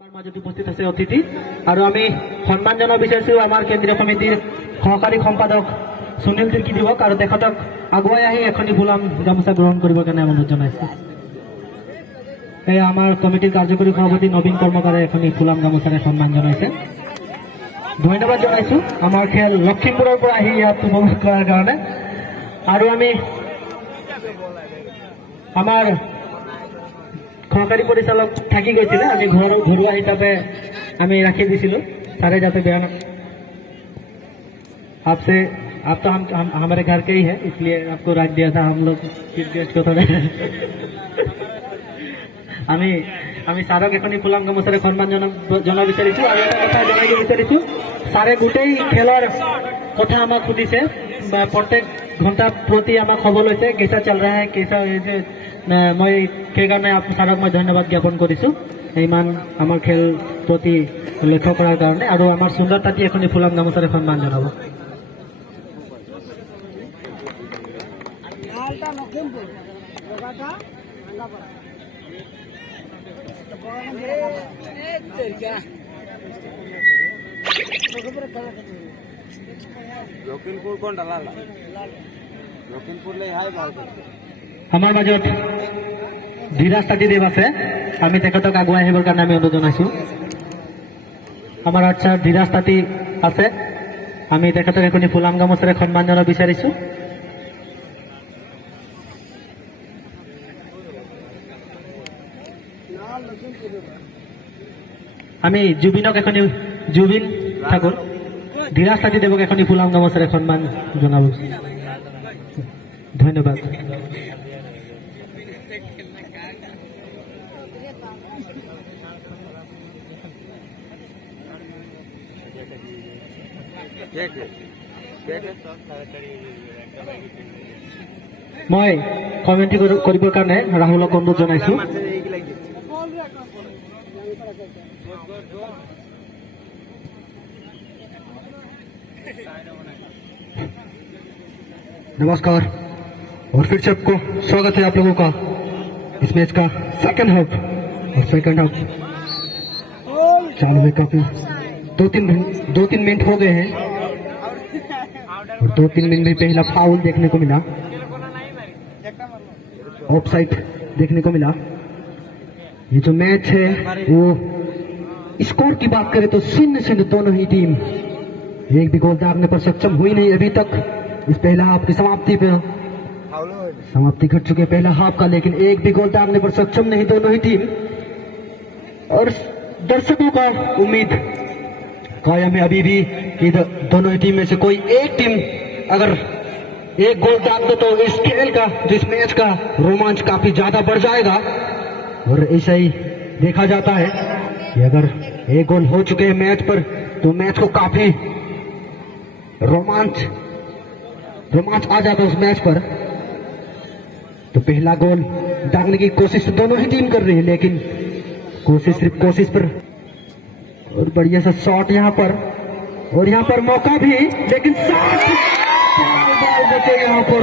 মাজত উপস্থিত আছে অতিথি আৰু আমি সন্মান জনাব বিচাৰিছো আমাৰ কেন্দ্ৰীয় সমিতিৰ সহকাৰী সম্পাদক সুনীল তিৰ্কি দিৱক আৰু তেখেতক আগুৱাই আহি এখনি ফুলাম গামোচা গ্ৰহণ কৰিবৰ কাৰণে অনুৰোধ জনাইছো। এই আমাৰ কমিটিৰ কাৰ্যকৰী সভাপতি নবীন কৰ্মকাৰে এখনি ফুলাম গামোচাৰে সন্মান জনাইছে। ধন্যবাদ জনাইছো আমাৰ খেল লখিমপুৰৰ পৰা আহি ইয়াত উপভোগ কৰাৰ কাৰণে। আৰু আমি আমাৰ সহকাৰী পৰিচালক থাকি গৈছিলে, আমি ঘৰুৱা হিচাপে আমি ৰাখি দিছিলো सारे जाते बयान आपसे। आप तो हम हमारे घर के ही है, इसलिए आपको रख दिया था हम लोग चीफ गेस्ट को थोड़े আমি আমি ছাৰক এখনি ফুলাম গামোচাৰে সন্মান জনাব বিচাৰিছো। আৰু এটা কথা জনাই বিচাৰিছো, ছাৰে গোটেই খেলৰ কথা আমাক সুধিছে, প্ৰত্যেক ঘণ্টা প্ৰতি আমাক খবৰ লৈছে কেঁচা চল ৰা কেঁচা হৈছে। মই সেইকাৰণে ছাৰক মই ধন্যবাদ জ্ঞাপন কৰিছো ইমান আমাৰ খেল প্ৰতি লক্ষ্য কৰাৰ কাৰণে। আৰু আমাৰ সুন্দৰ তাঁতী এখনি ফুলাম গামোচাৰে সন্মান জনাব। লখিমপুৰ কোন ডালা লখিমপুৰ আমাৰ মাজত ধীৰাজ তাঁতীদেৱ আছে, আমি তেখেতক আগুৱাই আহিবৰ কাৰণে আমি অনুৰোধ জনাইছো। আমাৰ আচ্ছা ধীৰাজ তাঁতী আছে, আমি তেখেতক এখনি ফুলাম গামোচাৰে সন্মান জনাব বিচাৰিছো। আমি জুবিনক এখনি জুবিন ঠাকুৰ ধীৰাজ তাঁতীদেৱক এখনি ফুলাম গামোচাৰে সন্মান জনাব। ধন্যবাদ। মই কমেণ্ট্ৰি কৰিবৰ কাৰণে ৰাহুলক অনুৰোধ জনাইছো। नमस्कार और फिर से आपको स्वागत है आप लोगों का इस मैच का सेकंड हाफ। और सेकंड हाफ चालू है, काफी दो तीन मिनट हो गए हैं और 2-3 मिनट में पहला फाउल देखने को मिला, ऑफसाइड देखने को मिला। ये जो मैच है वो स्कोर की बात करें तो 0-0 दोनों ही टीम एक भी गोल दागने पर सक्षम हुई नहीं अभी तक। इस पहला हाफ की समाप्ति घट चुके पहला हाफ का, लेकिन एक भी गोल दागने पर सक्षम नहीं दोनों ही टीम। और दर्शकों का उम्मीद कायम है अभी भी कि दोनों ही टीम में से कोई एक टीम अगर एक गोल दाग दे तो इस खेल का, इस मैच का रोमांच काफी ज्यादा बढ़ जाएगा। और ऐसा ही देखा जाता है कि अगर एक गोल हो चुके हैं मैच पर तो मैच को काफी रोमांच आ जाता है उस मैच पर। तो पहला गोल दागने की कोशिश दोनों ही टीम कर रही है, लेकिन सिर्फ कोशिश पर। और बढ़िया सा शॉट यहाँ पर, और यहाँ पर मौका भी, लेकिन यहाँ पर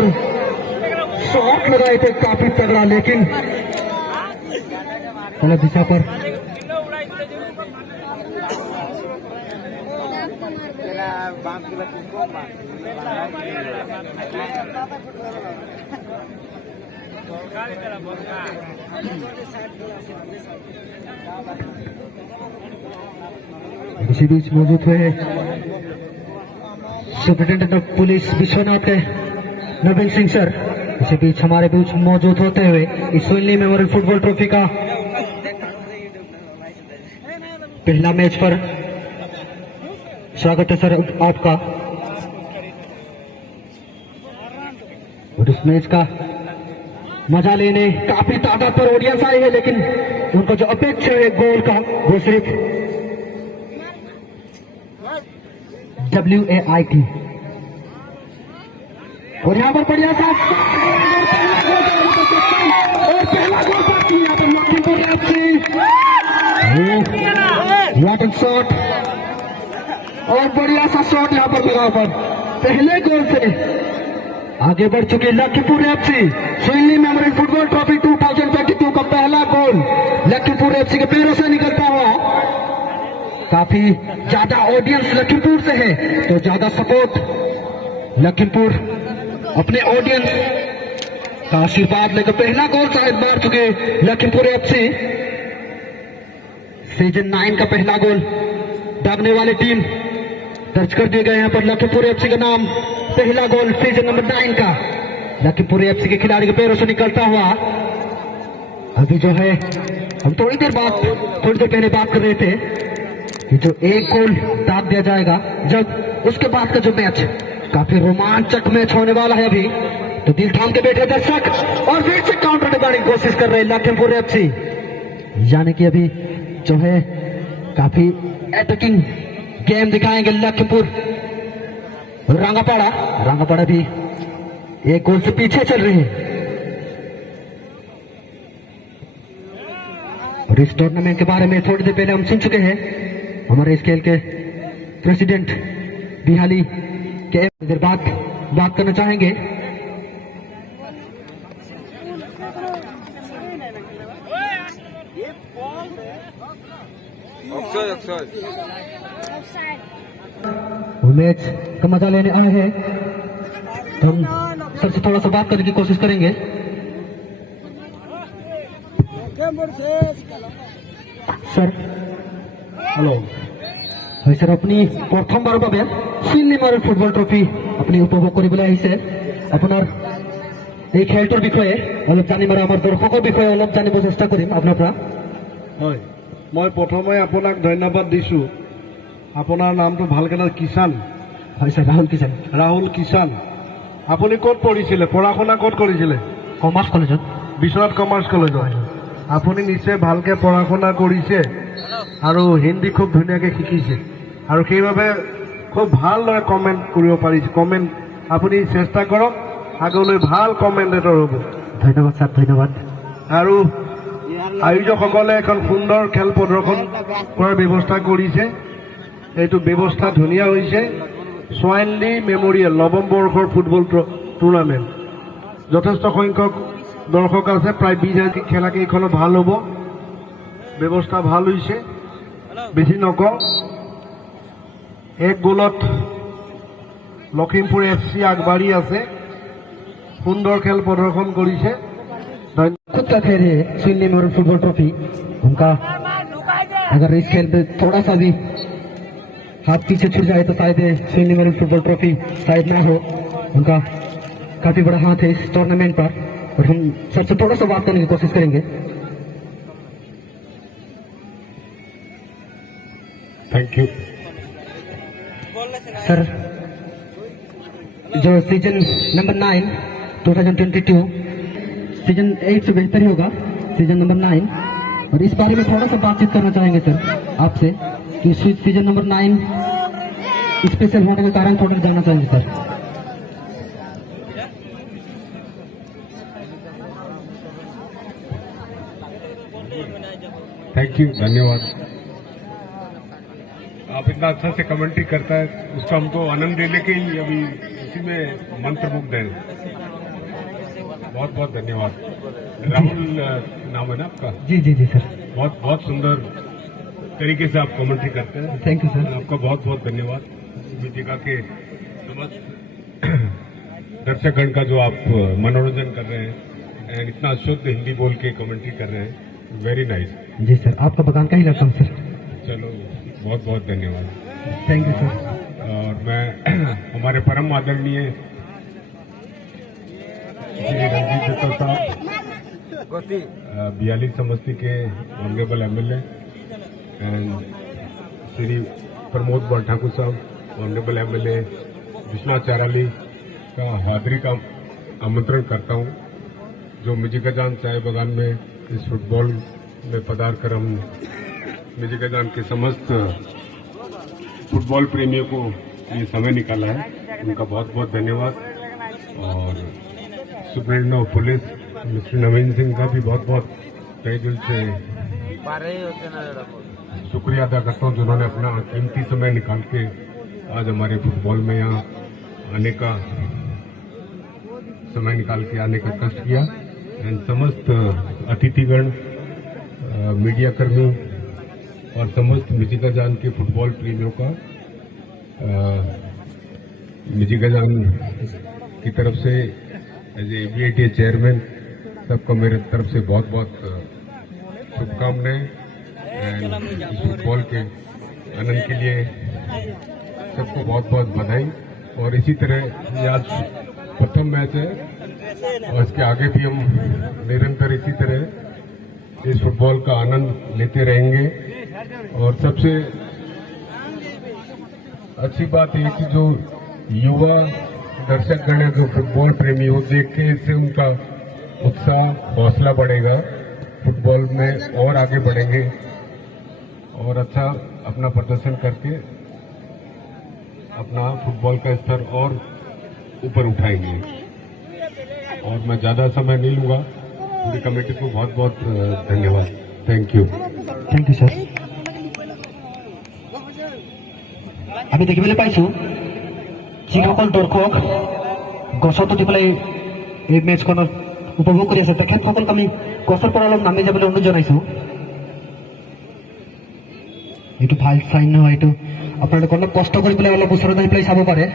शॉट लगाए थे काफी तगड़ा, लेकिन गलत दिशा पर। इसी बीच मौजूद हुए superintendent of police Vishwanath Naveen Singh sir, इसी बीच हमारे बीच मौजूद होते हुए इस सोइली मेमोरियल फुटबॉल ट्रॉफी का पहला मैच पर स्वागत है सर आपका। और इस मैच का मजा लेने काफी तादाद पर ऑडियंस आई है, लेकिन उनको जो अपेक्षा है गोल का वो सिर्फ WAIT। और यहाँ पर बढ़िया सा और पहला गोल यहाँ पर लखीमपुर शॉट और बढ़िया सा शॉट यहाँ पर लगा पर पहले गोल से आगे बढ़ चुके Lakhimpur FC. Soili memorial football trophy 2022 का पहला गोल लखीमपुर एफसी के पैरों से निकलता हुआ काफी ज्यादा ऑडियंस लखीमपुर से है, तो ज्यादा सपोर्ट लखीमपुर अपने ऑडियंस का आशीर्वाद लेकर पहला गोल शायद मार चुके लखीमपुर एफसी। सीजन 9 का पहला गोल दागने वाली टीम दर्ज कर दिए गए हैं पर लखीमपुर एफसी का नाम। पहला गोल सीजन नंबर 9 का लखीमपुर एफसी के खिलाड़ी के पैरों से निकलता हुआ। अभी जो है हम थोड़ी देर पहले बात कर रहे थे कि जो एक गोल दाग दिया जाएगा, जब उसके बाद का जो मैच काफी रोमांचक मैच होने वाला है। अभी तो दिल थाम के बैठे दर्शक और फिर से काउंटर लगाने की कोशिश कर रहे हैं लखीमपुर एफसी, यानी कि अभी जो है काफी अटैकिंग गेम दिखाएंगे लखीमपुर। रांगापाड़ा भी एक गोल से पीछे चल रहे हैं और इस टूर्नामेंट के बारे में थोड़ी देर पहले हम सुन चुके हैं हमारे इस खेल के प्रेसिडेंट बिहाली के इधर बात करना चाहेंगे। वो मैच का मजा लेने आए हैं, तो हम सर से थोड़ा सा बात करने की कोशिश करेंगे। सर हेलो भाई सर, अपनी प्रथमबार भावे শিলনিমাৰৰ ফুটবল ট্ৰফি আপুনি উপভোগ কৰিবলৈ আহিছে। আপোনাৰ এই খেলটোৰ বিষয়ে অলপ জানিম আৰু আমাৰ দৰ্শকৰ বিষয়ে অলপ জানিব চেষ্টা কৰিম আপোনাৰ পৰা। হয়, মই প্ৰথমে আপোনাক ধন্যবাদ দিছোঁ। আপোনাৰ নামটো ভালকৈ না কিষাণ? হয় স্যার, রাহুল কিষাণ। আপুনি ক'ত পঢ়িছিলে? পঢ়া শুনা ক'ত কৰিছিলে? কমাৰ্চ কলেজত। বিশ্বনাথ কমাৰ্চ কলেজত। আপুনি নিশ্চয় ভালকৈ পঢ়া শুনা কৰিছে আৰু হিন্দী খুব ধুনীয়াকৈ শিকিছে আৰু সেইবাবে খুব ভালদৰে কমেণ্ট কৰিব পাৰিছে। কমেণ্ট আপুনি চেষ্টা কৰক, আগলৈ ভাল কমেণ্টেটৰ হ'ব। ধন্যবাদ স্যার, ধন্যবাদ। আৰু আয়োজকসকলে এখন সুন্দৰ খেল প্ৰদৰ্শন কৰাৰ ব্যৱস্থা কৰিছে। এইটো ব্যৱস্থা ধুনীয়া হৈছে। সোৱাইনলি মেমৰিয়েল নৱম বৰ্ষৰ ফুটবল টুৰ্ণামেণ্ট, যথেষ্ট সংখ্যক দৰ্শক আছে, প্ৰায় 20,000 খেলাকেইখনো ভাল হ'ব। ব্যৱস্থা ভাল হৈছে, বেছি নকওঁ। এক গোলত লখিমপুৰ এফচি আগবাঢ়ি আছে, সুন্দৰ খেল প্ৰদৰ্শন কৰিছে। खुद का खेल है শিলনিমাৰৰ फुटबॉल ट्रॉफी। उनका अगर इस खेल में थोड़ा सा भी हाथ पीछे छूट जाए तो शायद শিলনিমাৰৰ फुटबॉल ट्रॉफी शायद ना हो। उनका काफी बड़ा हाथ है इस टूर्नामेंट पर और हम सबसे थोड़ा सा बात करने की कोशिश करेंगे। थैंक यू सर, जो सीजन नंबर 9 2022 सीजन 8 से बेहतर ही होगा सीजन नंबर 9, और इस बारे में थोड़ा सा बातचीत करना चाहेंगे सर आपसे कि सीजन नंबर 9 स्पेशल होने के कारण थोड़ा जानना चाहेंगे सर। थैंक यू, धन्यवाद। आप इतना अच्छा से कमेंट्री करता है, उसका हमको आनंद लेने के ही अभी उसी में मंत्रमुग्ध है। बहुत बहुत धन्यवाद। राहुल नाम है ना आपका? जी जी जी सर, बहुत बहुत सुंदर तरीके से आप कमेंट्री करते हैं। Thank you sir. आपका बहुत बहुत धन्यवाद। मीडिया के समस्त दर्शकगण का जो आप मनोरंजन कर रहे हैं, एंड इतना शुद्ध हिंदी बोल के कमेंट्री कर रहे हैं, वेरी नाइस। जी सर, आपका बगान का ही लड़का हूँ सर। चलो, बहुत बहुत धन्यवाद। Thank you sir. और मैं हमारे परम आदरणीय श्री रंजीत दत्ता साहब, बियाली समस्ती के honourable MLA, and Shri Pramod बल ठाकुर साहब, ऑनरेबल एमएलए विश्वनाथ चाराली का हाजिरी का आमंत्रण करता हूं, जो मिजिकाजान चाय बागान में इस फुटबॉल में पधार कर हम मिजिकाजान के समस्त फुटबॉल प्रेमियों को ये समय निकाला है, उनका बहुत बहुत धन्यवाद। और सुप्रीडेंट ऑफ पुलिस मिस्टर नवीन सिंह का भी बहुत बहुत तहे दिल से शुक्रिया अदा करता हूं, जिन्होंने अपना कीमती समय निकाल के आज हमारे फुटबॉल में यहाँ आने का समय निकाल के आने का कष्ट किया। एंड समस्त अतिथिगण, मीडिया कर्मी और समस्त मिचिगाजान के फुटबॉल प्रेमियों का मिचिगाजान की तरफ से एज ए ABITA चेयरमैन सबको मेरे तरफ से बहुत बहुत शुभकामनाएं। इस फुटबॉल के आनंद के लिए सबको बहुत बहुत बधाई। और इसी तरह ये आज प्रथम मैच है और इसके आगे भी हम निरंतर इसी तरह इस फुटबॉल का आनंद लेते रहेंगे। और सबसे अच्छी बात है कि जो युवा दर्शकगण है, जो फुटबॉल प्रेमी हो, देख के इससे उनका उत्साह हौसला बढ़ेगा, फुटबॉल में और आगे बढ़ेंगे और अच्छा अपना प्रदर्शन करके अपना फुटबॉल का स्तर और ऊपर उठाएंगे। और मैं ज्यादा समय नहीं लूंगा, पूरी कमेटी को बहुत बहुत धन्यवाद। Thank you sir. আমি দেখিবলৈ পাইছো যিসকল দৰ্শক গছৰ ততি পেলাই এই মেচখনত উপভোগ কৰি আছে তেখেতসকলক আমি গছৰ পৰা অলপ নামি যাবলৈ অনুৰোধ জনাইছো। এইটো ভাল চাইন নহয়, এইটো আপোনালোকে অলপ কষ্ট কৰি পেলাই অলপ ওচৰত আহি পেলাই চাব পাৰে।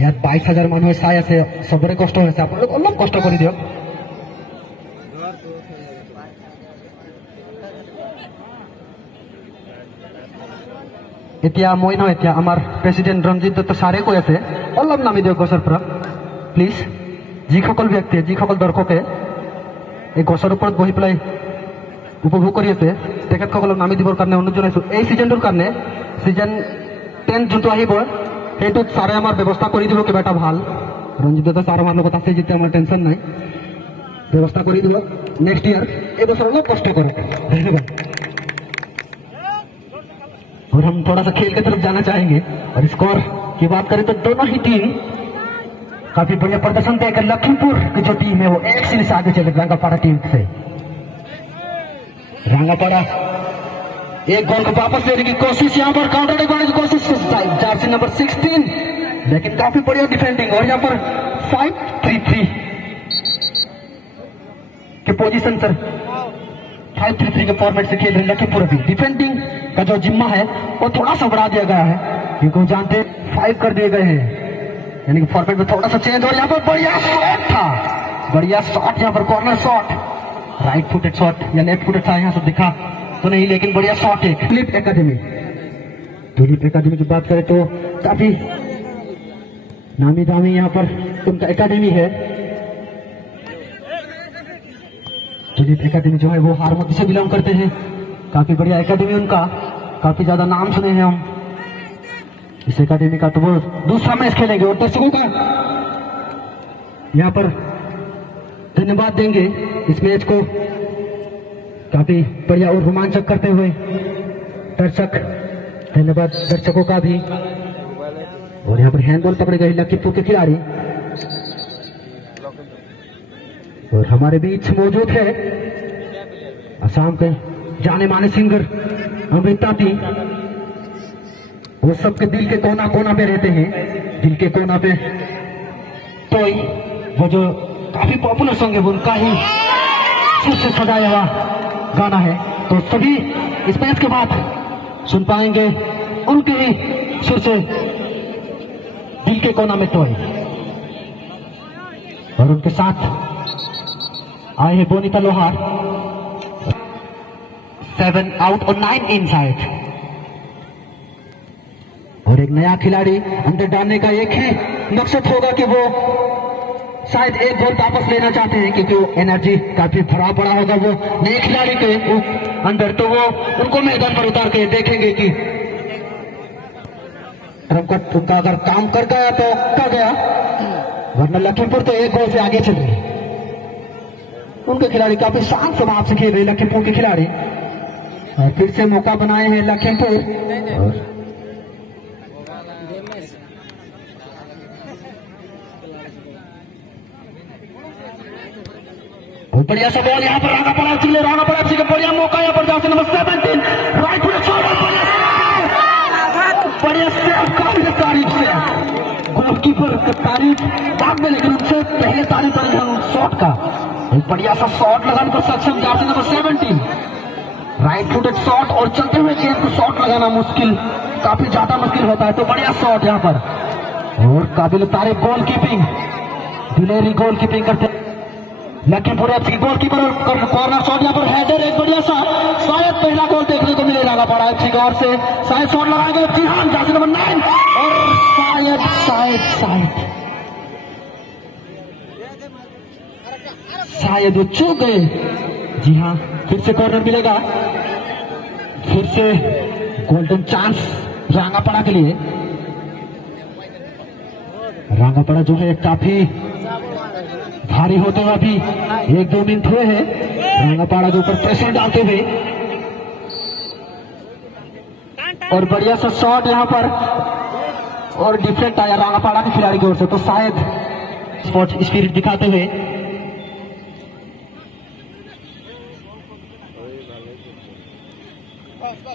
ইয়াত 22,000 মানুহে চাই আছে, চবৰে কষ্ট হৈছে, আপোনালোক অলপ কষ্ট কৰি দিয়ক। এতিয়া মই নহয়, এতিয়া আমাৰ প্ৰেচিডেণ্ট ৰঞ্জিত দত্ত ছাৰে কৈ আছে অলপ নামি দিয়ক গছৰ পৰা প্লিজ। যিসকল ব্যক্তিয়ে, যিসকল দৰ্শকে এই গছৰ ওপৰত বহি পেলাই উপভোগ কৰি আছে তেখেতসকলক নামি দিবৰ কাৰণে অনুৰোধ জনাইছোঁ। এই ছিজনটোৰ কাৰণে ছিজন 10 যোনটো আহিব সেইটোত ছাৰে আমাৰ ব্যৱস্থা কৰি দিব কিবা এটা ভাল। ৰঞ্জিত দত্ত ছাৰ আমাৰ লগত আছে যেতিয়া আমাৰ টেনশ্যন নাই, ব্যৱস্থা কৰি দিব নেক্সট ইয়াৰ। এই বছৰ অলপ কষ্ট কৰক, ধন্যবাদ। और हम थोड़ा सा खेल की तरफ जाना चाहेंगे। और स्कोर की बात करें तो दोनों ही टीम काफी बढ़िया प्रदर्शन देकर लखीमपुर की जो टीम है वो 1 सीरीज से आगे चले रंगापाड़ा टीम से। रंगापाड़ा एक गोल को वापस लेने की कोशिश, यहाँ पर काउंटर अटैक बनाने की कोशिश, जर्सी नंबर 16, लेकिन काफी बढ़िया डिफेंडिंग। और यहाँ पर 5-3-3 के पोजीशन सर 5-3-3 के फॉर्मेट से खेल रहे लखीमपुर। अभी डिफेंडिंग का जो जिम्मा है वो थोड़ा सा बढ़ा दिया गया है क्योंकि वो जानते 5 कर दिए गए हैं, यानी कि फॉर्मेट में थोड़ा सा चेंज। और यहाँ पर बढ़िया शॉट था, बढ़िया शॉट, यहाँ पर corner shot, right footed shot या लेफ्ट फुटेड था, यहाँ से दिखा तो नहीं, लेकिन बढ़िया शॉट है। टुलिप एकेडमी, टुलिप एकेडमी की बात करें तो काफी नामी दामी यहाँ पर उनका एकेडमी है। टुलिप एकेडमी जो है वो हारमती से बिलोंग करते हैं, काफी बढ़िया एकेडमी उनका, काफी ज्यादा नाम सुने हैं हम इस एकेडमी का। तो वो दूसरा मैच खेलेंगे और दर्शकों का यहाँ पर धन्यवाद देंगे इस मैच को काफी बढ़िया और रोमांचक करते हुए दर्शक, धन्यवाद दर्शकों का भी। और यहाँ पर हैंडबॉल पकड़े गए लखीमपुर के खिलाड़ी और हमारे बीच मौजूद है असम के जाने माने सिंगर अमृत ताती। वो सबके दिल के कोना कोना पे रहते हैं, दिल के कोना पे। तो वो जो काफी पॉपुलर सॉन्ग है वो उनका ही सुर से सजाया हुआ गाना है, तो सभी इस मैच के बाद सुन पाएंगे उनके ही सुर से दिल के कोना में टॉय। और उनके साथ आए हैं बोनीता लोहार, 7 आउट और 9 इनसाइड। और एक नया खिलाड़ी अंदर डालने का एक ही मकसद होगा कि वो शायद एक गोल वापस लेना चाहते हैं क्योंकि वो एनर्जी काफी भरा पड़ा होगा वो नए खिलाड़ी के अंदर, तो वो उनको मैदान पर उतार के देखेंगे कि उनका अगर काम कर गया तो कर गया, वरना लखीमपुर तो एक गोल से आगे चल रही है। उनके खिलाड़ी काफी शांत स्वभाव से खेल रहे लखीमपुर के खिलाड़ी। और फिर से मौका बनाए हैं लखीमपुर। और बढ़िया सा बॉल यहाँ पर रंगापाड़ा एफसी का बढ़िया मौका, यहाँ पर Jersey number 17 right foot shot, बढ़िया सेव, काफी तारीफ से गोलकीपर की तारीफ बाद में, लेकिन उनसे पहले तारीफ करेंगे हम शॉट का। एक बढ़िया सा शॉट लगाने पर सक्षम Jersey number 17। Right footed shot और चलते हुए गेंद को शॉट लगाना मुश्किल, काफी ज्यादा मुश्किल होता है। तो बढ़िया शॉट यहाँ पर और काबिल तारीफ गोल कीपिंग, दिलेरी गोल कीपिंग करते लखीमपुर एफसी की गोलकीपर और कॉर्नर शॉट यहाँ पर हेडर एक बढ़िया सा, शायद पहला गोल देखने को मिले रागा पड़ा एफसी की ओर से। शायद शॉट लगाएंगे जी हाँ, जर्सी नंबर 9 और शायद वो चूक गए। जी हाँ, फिर से कॉर्नर मिलेगा, फिर से गोल्डन चांस रांगापाड़ा के लिए। रांगापाड़ा जो है काफी भारी होते हुए अभी 1-2 मिनट हुए हैं रांगापाड़ा के ऊपर प्रेशर डालते हुए और बढ़िया सा शॉट यहाँ पर और डिफरेंट आया रांगापाड़ा के खिलाड़ी की ओर से। तो शायद स्पोर्ट्स स्पिरिट दिखाते हुए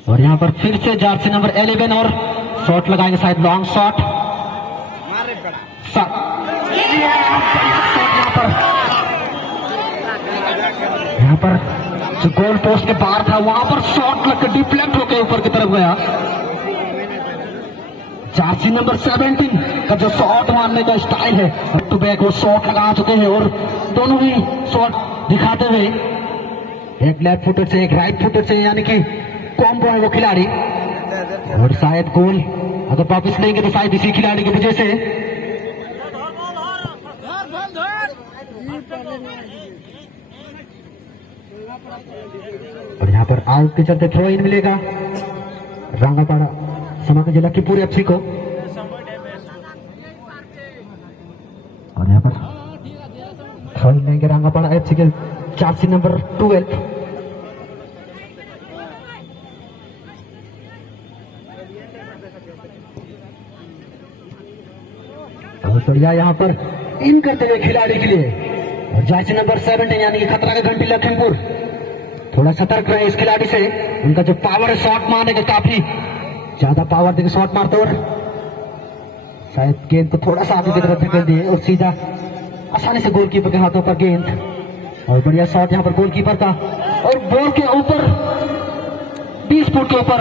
और यहाँ पर फिर से जर्सी नंबर 11 और शॉट लगाएंगे, शायद लॉन्ग शॉट। यहाँ पर जो गोल पोस्ट के बाहर था वहां पर शॉट लगकर डिफ्लेक्ट होकर ऊपर की तरफ गया। जर्सी नंबर 17 का जो शॉट मारने का स्टाइल है, बैक टू बैक वो शॉट लगा चुके हैं और दोनों ही शॉट दिखाते हुए, एक लेफ्ट फुटेड से एक राइट फुटेड से, यानी कि कॉम्बो है वो खिलाड़ी। और शायद गोल अगर वापिस लेंगे तो शायद इसी खिलाड़ी की वजह से। और यहाँ पर आउट के चलते थ्रो इन मिलेगा रांगापाड़ा समाज जिला की पूरे एफसी को। और यहाँ पर थ्रो इन लेंगे रांगापाड़ा एफसी के जर्सी नंबर 12। बढ़िया यहाँ पर इन करते हुए खिलाड़ी के लिए और जर्सी नंबर 17 यानी कि खतरा का घंटी लखीमपुर थोड़ा सतर्क रहे इस खिलाड़ी से। उनका जो पावर है शॉट मारने का, काफी ज्यादा पावर देकर शॉट मारते और शायद गेंद को थोड़ा सा आगे की तरफ धकेल दिए और सीधा आसानी से गोलकीपर के हाथों पर गेंद। और बढ़िया शॉट यहाँ पर गोलकीपर का और बॉल के ऊपर 20 फुट के ऊपर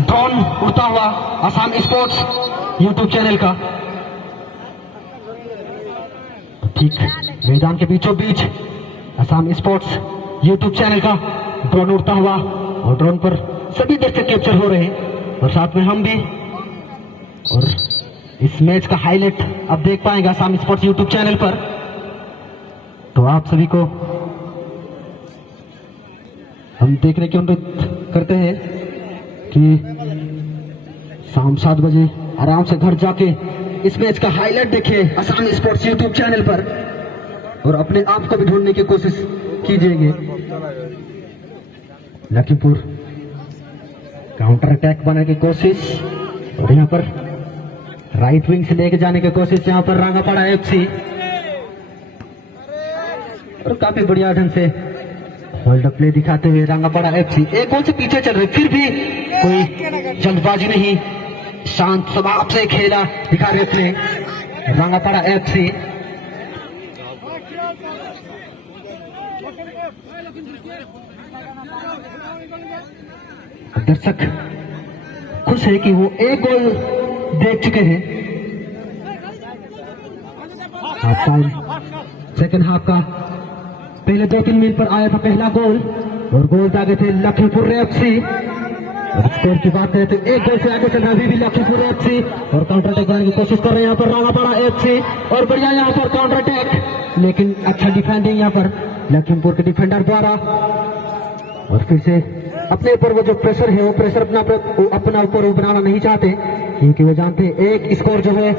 ड्रोन उड़ता हुआ आसाम स्पोर्ट्स यूट्यूब चैनल का। ठीक मैदान के बीचों बीच आसाम स्पोर्ट्स यूट्यूब चैनल का ड्रोन उड़ता हुआ और ड्रोन पर सभी दर्शक कैप्चर हो रहे हैं और साथ में हम भी। और इस मैच का हाईलाइट अब देख पाएंगे आसाम स्पोर्ट्स यूट्यूब चैनल पर। तो आप सभी को हम देखने की अनुरोध करते हैं कि शाम 7 बजे आराम से घर जाके इस मैच का हाईलाइट देखिए आसाम स्पोर्ट्स यूट्यूब चैनल पर और अपने आप को भी ढूंढने की कोशिश कीजिएगा। लखीमपुर काउंटर अटैक बनाने की कोशिश और यहाँ पर राइट विंग से लेके जाने की कोशिश यहाँ पर रांगापाड़ा एफसी और काफी बढ़िया ढंग से होल्ड अप प्ले दिखाते हुए रांगापाड़ा एफसी एक गोल से पीछे चल रहे, फिर भी कोई जल्दबाजी नहीं, शांत स्वभाव से खेला दिखा रहे थे रांगापाड़ा एफसी। दर्शक खुश है कि वो एक गोल देख चुके हैं। हाफ टाइम सेकंड हाफ का पहले 2-3 मिनट पर आया था पहला गोल और गोल दागे थे लखीमपुर एफसी। स्कोर की बात है तो एक गोल से आगे चल रहा अभी भी लखीमपुर एफसी और काउंटर अटैक करने की कोशिश कर रहे हैं यहाँ पर रांगापाड़ा एफसी और बढ़िया यहाँ पर काउंटर अटैक, लेकिन अच्छा डिफेंडिंग यहाँ पर लखीमपुर के डिफेंडर द्वारा। और फिर से अपने ऊपर वो जो प्रेशर है वो प्रेशर अपना ऊपर वो बनाना नहीं चाहते क्योंकि वो जानते हैं एक स्कोर जो है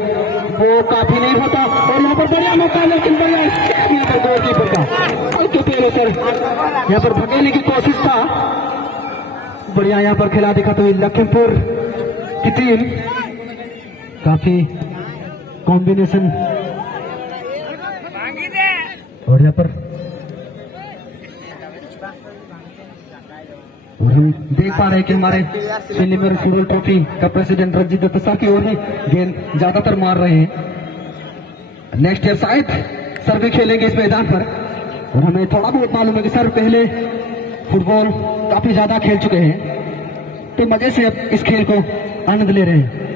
वो काफी नहीं होता। और यहाँ पर बढ़िया मौका, लेकिन बढ़िया यहाँ पर गोलकीपर का सर यहाँ पर भगेने की कोशिश था। बढ़िया यहाँ पर खिला दिखाते हुए लखीमपुर की टीम, काफी कॉम्बिनेशन और यहाँ पर और हम देख पा रहे हैं कि हमारे सिल्वर फुटबॉल ट्रॉफी का प्रेसिडेंट रंजीत दत्त साहब की ओर ही गेंद ज्यादातर मार रहे हैं। नेक्स्ट ईयर शायद सर्वे खेलेंगे इस मैदान पर और हमें थोड़ा बहुत मालूम है कि सर पहले फुटबॉल काफी ज्यादा खेल चुके हैं, तो मजे से अब इस खेल को आनंद ले रहे हैं।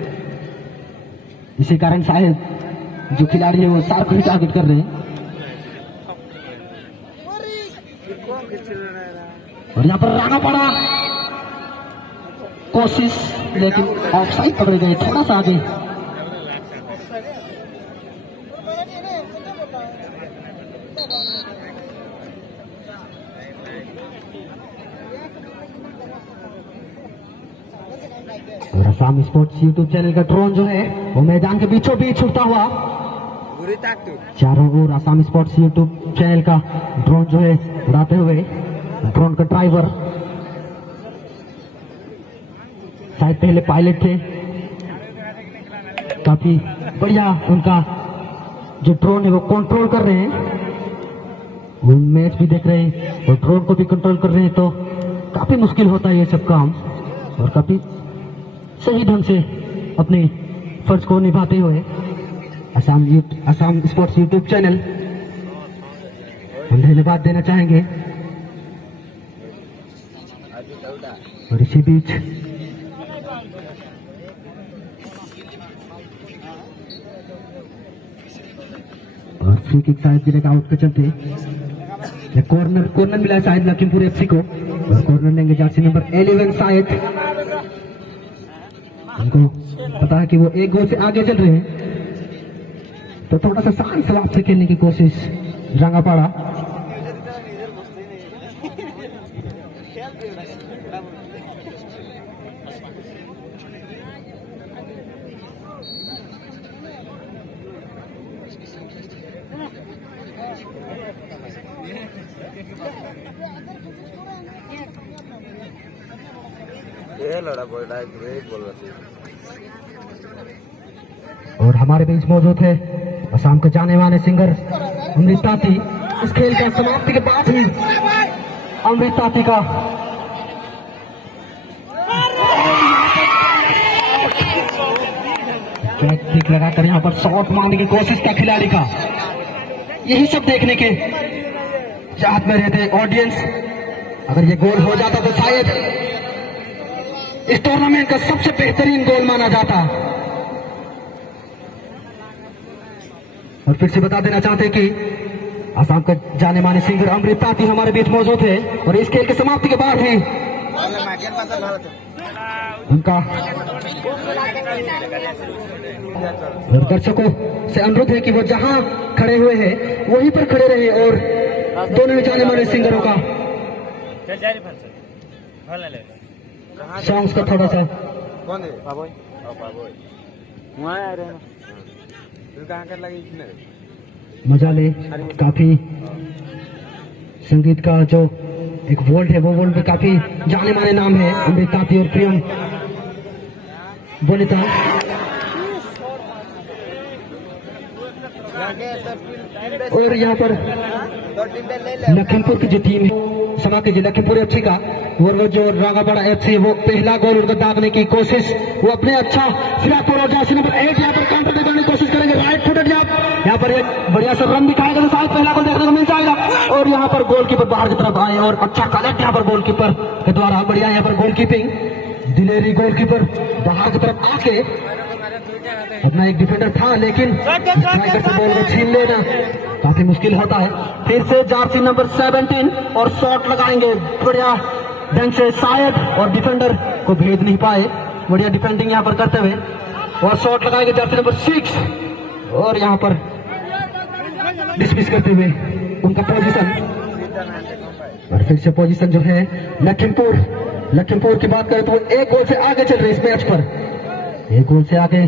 इसी कारण शायद जो खिलाड़ी है वो सार को ही टारगेट कर रहे हैं। और यहाँ पर राणा पड़ा कोशिश, लेकिन ऑफसाइड पकड़ गए थोड़ा सा आगे। और असम स्पोर्ट्स यूट्यूब चैनल का ड्रोन जो है वो मैदान के बीचों बीच उड़ता हुआ चारों ओर असम स्पोर्ट्स यूट्यूब चैनल का ड्रोन जो है उड़ाते हुए ड्रोन का ड्राइवर शायद पहले पायलट थे, काफी बढ़िया उनका जो ड्रोन है वो कंट्रोल कर रहे हैं, वो मैच भी देख रहे हैं और ड्रोन को भी कंट्रोल कर रहे हैं, तो काफी मुश्किल होता है ये सब काम और काफी सही ढंग से अपने फर्ज को निभाते हुए असम स्पोर्ट्स यूट्यूब चैनल हम धन्यवाद देना चाहेंगे। और इसी बीच और फ्री किक शायद गिरेगा आउट के चलते, कॉर्नर मिला है शायद लखीमपुर एफसी को, और कॉर्नर लेंगे जर्सी नंबर 11 शायद। हमको पता है कि वो एक गोल से आगे चल रहे हैं, तो थोड़ा सा शांत सवाब से खेलने की कोशिश रंगापाड़ा। ये लड़ा बोल रहा है, ग्रेट बोल रहा है। और हमारे बीच मौजूद है असम के जाने माने सिंगर अमृत ताती। इस खेल का समाप्ति के बाद ही अमृत ताती का किक लगाकर यहाँ पर शॉट मारने की कोशिश था खिलाड़ी का। यही सब देखने के चाहत में रहते ऑडियंस। अगर ये गोल हो जाता तो शायद इस टूर्नामेंट का सबसे बेहतरीन गोल माना जाता। और फिर से बता देना चाहते हैं कि असम का जाने माने सिंगर अमृत ताती हमारे बीच मौजूद है, और इस खेल की समाप्ति के बाद ही उनका और दर्शकों से अनुरोध है कि वो जहां खड़े हुए हैं वहीं पर खड़े रहे, और दोनों ही जाने माने सिंगरों का सॉन्ग्स का थोड़ा सा कौन है पाबोई? पाबोई वहाँ आ रहे हैं ना, कहाँ कर लगी मजा ले। काफी संगीत का जो एक वर्ल्ड है वो वर्ल्ड में काफी जाने माने नाम है अमृत ताती और प्रियम बोनिता। और यहाँ पर लखीमपुर की जो टीम है समा की लखीमपुर एफसी का, वो जो रागापाड़ा एफसी है, वो पहला गोल उनका दागने की कोशिश, वो अपने अच्छा सिरापुर और जर्सी नंबर 8 यहाँ पर काउंटर करने की कोशिश करेंगे। राइट फुटेड यहाँ पर एक बढ़िया सा रन दिखाएगा तो शायद पहला गोल देखने को मिल जाएगा। और यहाँ पर गोलकीपर बाहर की तरफ आए और अच्छा कलेक्ट यहाँ पर गोलकीपर के द्वारा बढ़िया यहाँ पर गोलकीपिंग दिलेरी। गोलकीपर बाहर की तरफ आके अपना एक डिफेंडर था, लेकिन स्ट्राइकर से बॉल को छीन लेना काफी मुश्किल होता है। फिर से जर्सी नंबर 17 और शॉट लगाएंगे बढ़िया ढंग से शायद, और डिफेंडर को भेद नहीं पाए। बढ़िया डिफेंडिंग यहाँ पर करते हुए और शॉट लगाएंगे जर्सी नंबर 6, और यहाँ पर डिसमिस करते हुए उनका पोजीशन। और फिर से पोजीशन जो है लखीमपुर की बात करें तो एक गोल से आगे चल रहे इस मैच पर, एक गोल से आगे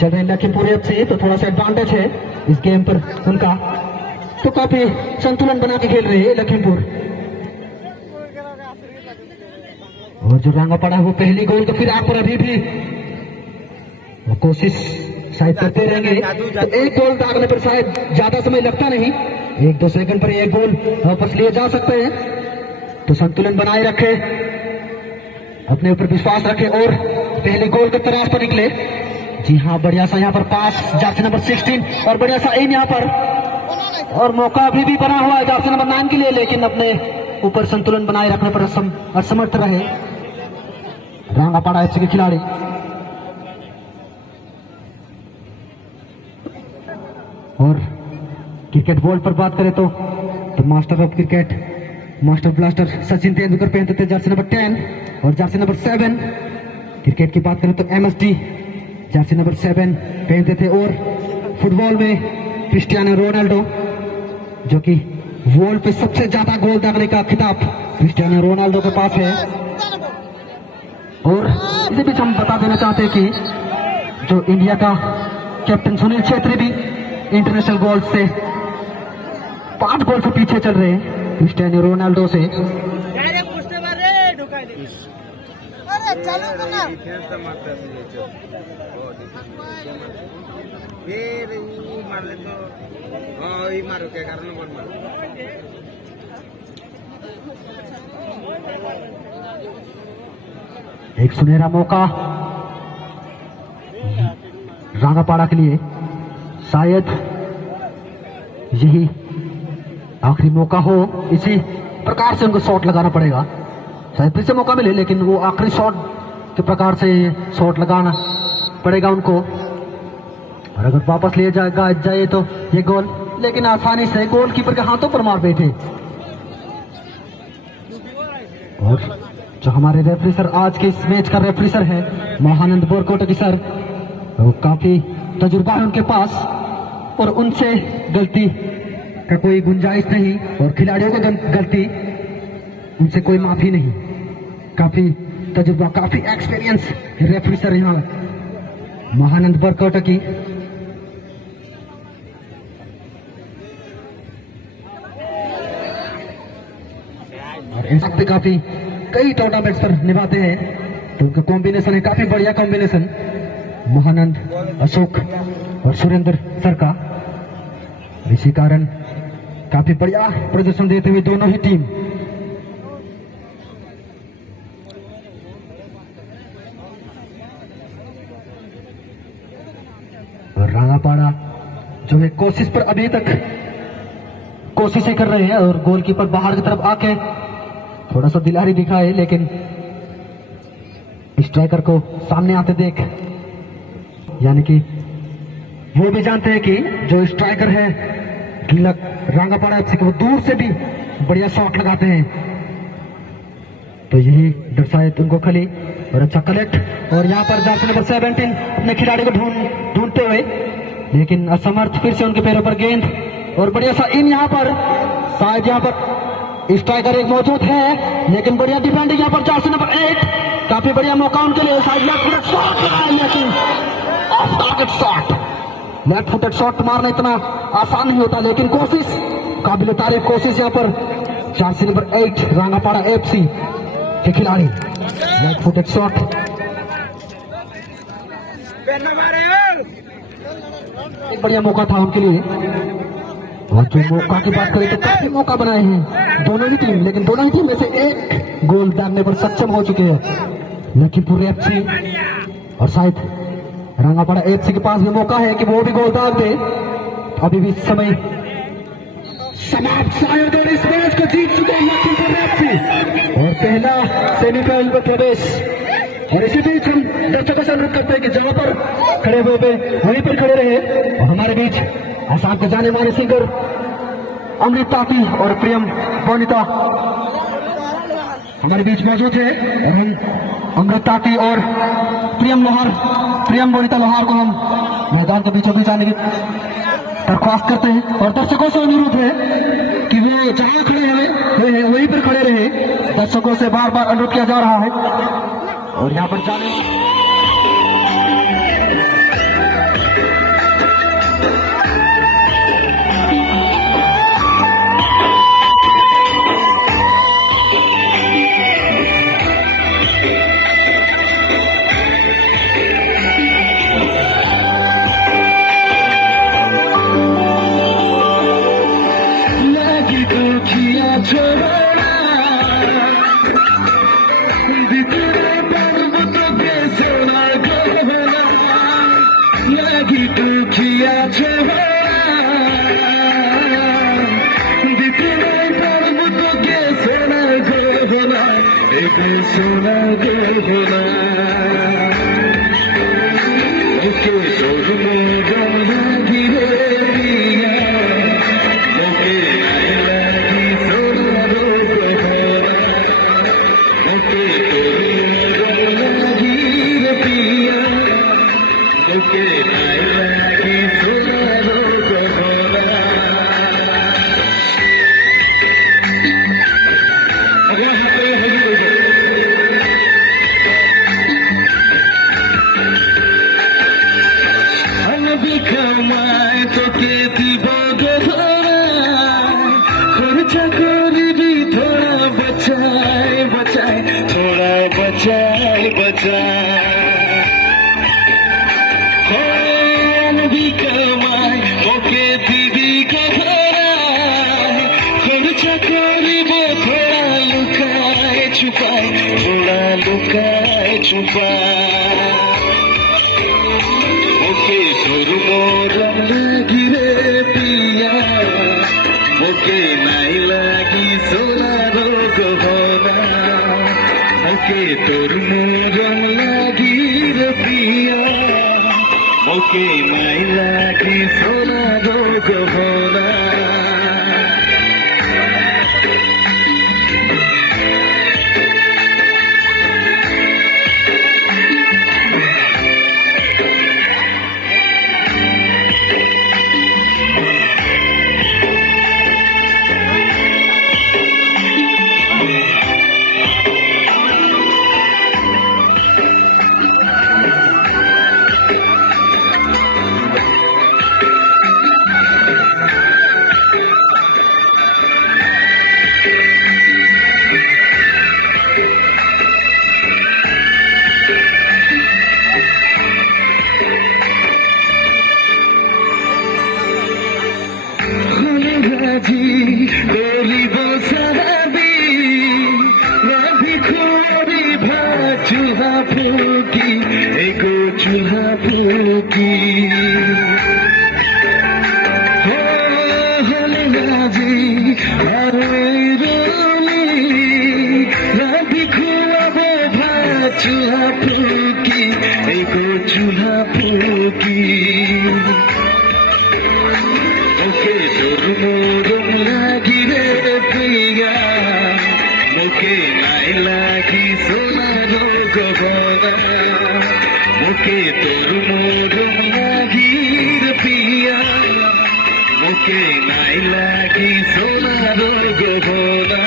चल रहे लखीमपुर एफसी, तो थोड़ा सा एडवांटेज है इस गेम पर उनका, तो काफी संतुलन बना के खेल रहे हैं लखीमपुर। और जो रंगा पड़ा है वो पहली गोल का फिर आप पर अभी भी कोशिश शायद करते रहेंगे, तो एक गोल दागने पर शायद ज्यादा समय लगता नहीं, 1-2 सेकंड पर एक गोल वापस लिए जा सकते हैं। तो संतुलन बनाए रखे, अपने ऊपर विश्वास रखे और पहले गोल के तराश पर निकले। जी हाँ, बढ़िया सा यहाँ पर पास जर्सी नंबर 16 और बढ़िया सा एम यहाँ पर, और मौका अभी भी बना हुआ है जर्सी नंबर 9 के लिए, लेकिन अपने ऊपर संतुलन बनाए रखने पर असमर्थ रहे रांगापाड़ा एफसी के खिलाड़ी। और क्रिकेट वर्ल्ड पर बात करें तो master of cricket, master blaster Sachin Tendulkar पहनते थे जर्सी नंबर 10 और जर्सी नंबर 7। क्रिकेट की बात करें तो एमएसडी जर्सी नंबर 7 पहनते थे। और फुटबॉल में क्रिस्टियानो रोनाल्डो, जो कि वर्ल्ड पे सबसे ज्यादा गोल दागने का खिताब क्रिस्टियानो रोनाल्डो के पास है। और इसी बीच हम बता देना चाहते हैं कि जो इंडिया का कैप्टन सुनील छेत्री भी इंटरनेशनल गोल से 5 गोल से पीछे चल रहे हैं क्रिस्टियानो रोनाल्डो से। एक सुनहरा मौका रांगापाड़ा के लिए, शायद यही आखिरी मौका हो। इसी प्रकार से उनको शॉट लगाना पड़ेगा, शायद फिर से मौका मिले, लेकिन वो आखिरी शॉट के प्रकार से शॉट लगाना पड़ेगा उनको। और अगर वापस ले जाए तो ये गोल, लेकिन आसानी से गोलकीपर के हाथों पर मार बैठे। और जो हमारे रेफरी सर, आज के इस मैच का रेफरी सर है महानंद बोरकोटकी सर, वो काफी तजुर्बा है उनके पास और उनसे गलती का कोई गुंजाइश नहीं और खिलाड़ियों को गलती उनसे कोई माफी नहीं। काफी तजुर्बा, काफी एक्सपीरियंस रेफरी सर यहाँ महानंद बोरकोटकी। और इन सब पे काफी कई टूर्नामेंट्स पर निभाते हैं, तो उनका कॉम्बिनेशन है काफी बढ़िया कॉम्बिनेशन महानंद, अशोक और सुरेंद्र सर का। इसी कारण काफी बढ़िया प्रदर्शन देते हुए दोनों ही टीम। और रांगापाड़ा जो है कोशिश पर अभी तक कोशिश ही कर रहे हैं और गोलकीपर बाहर की तरफ आके थोड़ा सा दिलारी दिखाए, लेकिन स्ट्राइकर को सामने आते देख, यानी कि वो भी जानते हैं कि जो स्ट्राइकर है रांगापाड़ा एफसी के, वो दूर से भी बढ़िया शॉट लगाते हैं, तो यही दर्शाए उनको खली और अच्छा कलेक्ट। और यहाँ पर जर्सी नंबर 17 अपने खिलाड़ी को ढूंढते हुए, लेकिन असमर्थ, फिर से उनके पैरों पर गेंद और बढ़िया सा इन। यहाँ पर शायद यहाँ पर स्ट्राइकर एक मौजूद है, लेकिन बढ़िया डिफेंडिंग यहाँ पर जर्सी नंबर 8, काफी बढ़िया मौका उनके लिए। शायद लेफ्ट फुटेड शॉट लगाया, लेकिन of target shot. Left footed shot मारना इतना आसान नहीं होता, लेकिन कोशिश, काबिल तारीफ कोशिश यहाँ पर जर्सी नंबर 8 रांगापाड़ा एफसी के खिलाड़ी। लेफ्ट फुटेड शॉट, एक बढ़िया मौका था उनके लिए। और जो मौका की बात करें तो काफी मौका बनाए हैं दोनों ही टीम, लेकिन दोनों ही टीम में से एक गोल दागने पर सक्षम हो चुके हैं लखीमपुर एफसी। और शायद रांगापाड़ा एफसी के पास भी मौका है कि वो भी गोल दाग दे। अभी भी समय समाप्त, शायद इस मैच को जीत चुके हैं लखीमपुर एफसी और पहला सेमीफाइनल में प्रवेश। और इसी बीच हम दर्शकों से अनुरोध करते हैं कि जहां पर खड़े हुए वहीं पर खड़े रहे। और हमारे बीच आसाम के जाने माने सिंगर अमृत ताती और प्रियम बोनिता हमारे बीच मौजूद है। और हम अमृत ताती और प्रियम बोनिता लोहार को हम मैदान के बीचों बीच आने की दरख्वास्त करते हैं। और दर्शकों से अनुरोध है कि वे जहां खड़े हुए वहीं पर खड़े रहे। दर्शकों से बार बार अनुरोध किया जा रहा है। और यहाँ पर जाने সোনা গহনা ওকে তোর মরম লাগিরে দিয়া ওকে লাগি সোনার গহনা ওকে তোর মরম লাগিরে দিয়া ওকে লাগি সোনার গহনা বিখামায় তোকে দিব খরচা করবি থোড়া বচায় বচায় থোড়া বচায় বচায় বিখামায় তোকে দিবি খরচা করিব থোড়া লুকায় ছুপায় থোড়া লুকায় ছুপায় ওকে তোর মরম লাগিরে পিয়া ওকে নাই লাগি সোনার গহনা ওকে তোর মরম লাগিরে পিয়া ওকে নাই লাগি সোনার গহনা গরিব সাহাবি রাধি খোরি ভাত চুহা ফুকি এগো চুহা ফুকি হলে রাজি আর রলি রাধি খোয়াবো ভাত চুহা ফুকি এগো চুহা ফুকি ওকে তোর মরম লাগিরে প্রিয়া ওকে নাই লাগি সোনার গহনা ওকে তোর মরম লাগিরে প্রিয়া ওকে নাই লাগি সোনার গহনা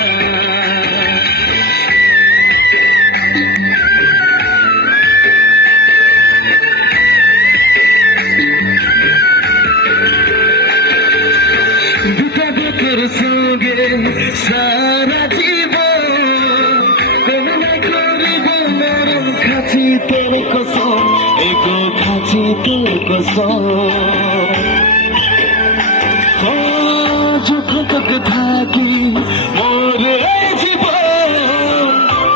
তোর সঙ্গে সারা জীবন কমনা করিব মরম খাঁচি তোর কসম এগো খাঁচি তোর কসম যখন তোকে থাকি মোর জীবন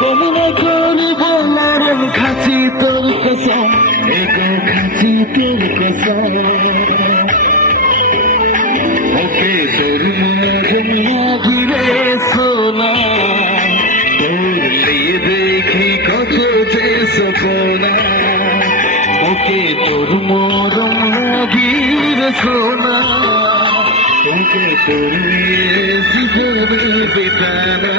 কমনা করিব মরম খাঁচি তোর কসম এগো খাঁচি তোর কসম ওকে তোর মরম লাগিরে সোনা তোর লিয়ে দেখি কত যে সপনা ওকে তোর মরম লাগিরে সোনা ওকে তোর লিয়ে জীবনে বিতানা